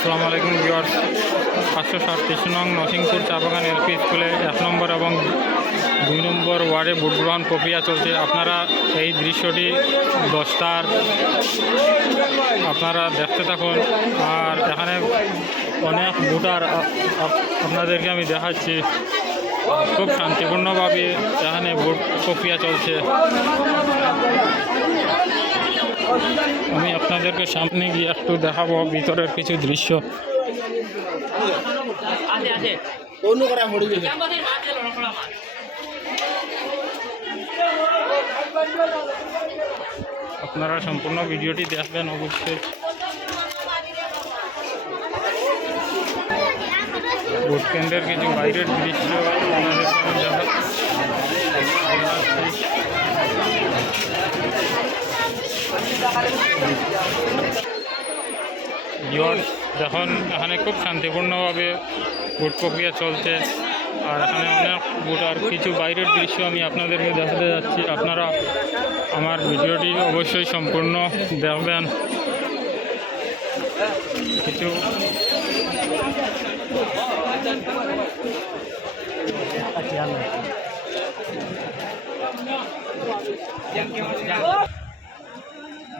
আসসালামু আলাইকুম ভিউয়ার্স। পাঁচশো সাতত্রিশ নং নসিংপুর চা বাগান এলপি স্কুলে এক নম্বর এবং দুই নম্বর ওয়ার্ডে ভোট গ্রহণ প্রক্রিয়া চলছে। আপনারা এই দৃশ্যটি দশটার আপনারা দেখতে থাকুন। আর এখানে অনেক ভোটার আপনাদেরকে আমি দেখাচ্ছি। খুব শান্তিপূর্ণভাবে এখানে ভোট প্রক্রিয়া চলছে। আমি আপনাদেরকে সামনে গিয়ে একটু দেখাবো ভিতরের কিছু দৃশ্য। আপনারা সম্পূর্ণ ভিডিওটি দেখবেন অবশ্যই। ভোট কেন্দ্রের কিছু বাইরের দৃশ্য আপনাদের দেখুন এখানে খুব শান্তিপূর্ণভাবে ভোট প্রক্রিয়া চলছে, আর এখানে অনেক ভোট, আর কিছু বাইরের দৃশ্য আমি আপনাদেরকে দেখাতে যাচ্ছি। আপনারা আমার ভিডিওটি অবশ্যই সম্পূর্ণ দেখবেন। কিছু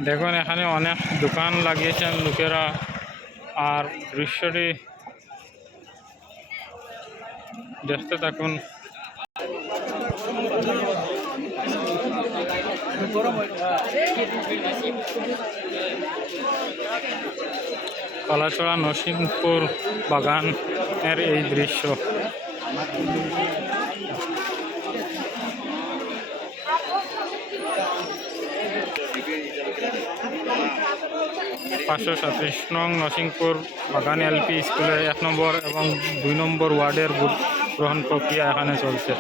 দেখুন, এখানে অনেক দোকান লাগিয়েছেন লোকেরা, আর দৃশ্যটি দেখতে থাকুন। কলাচড়া নরসিংপুর বাগানের এই দৃশ্য। পাঁচশো সাতাশ নং নসিংপুর বাগান এলপি স্কুলের এক নম্বর এবং দুই নম্বর ওয়ার্ডের ভোট গ্রহণ প্রক্রিয়া এখানে চলছে।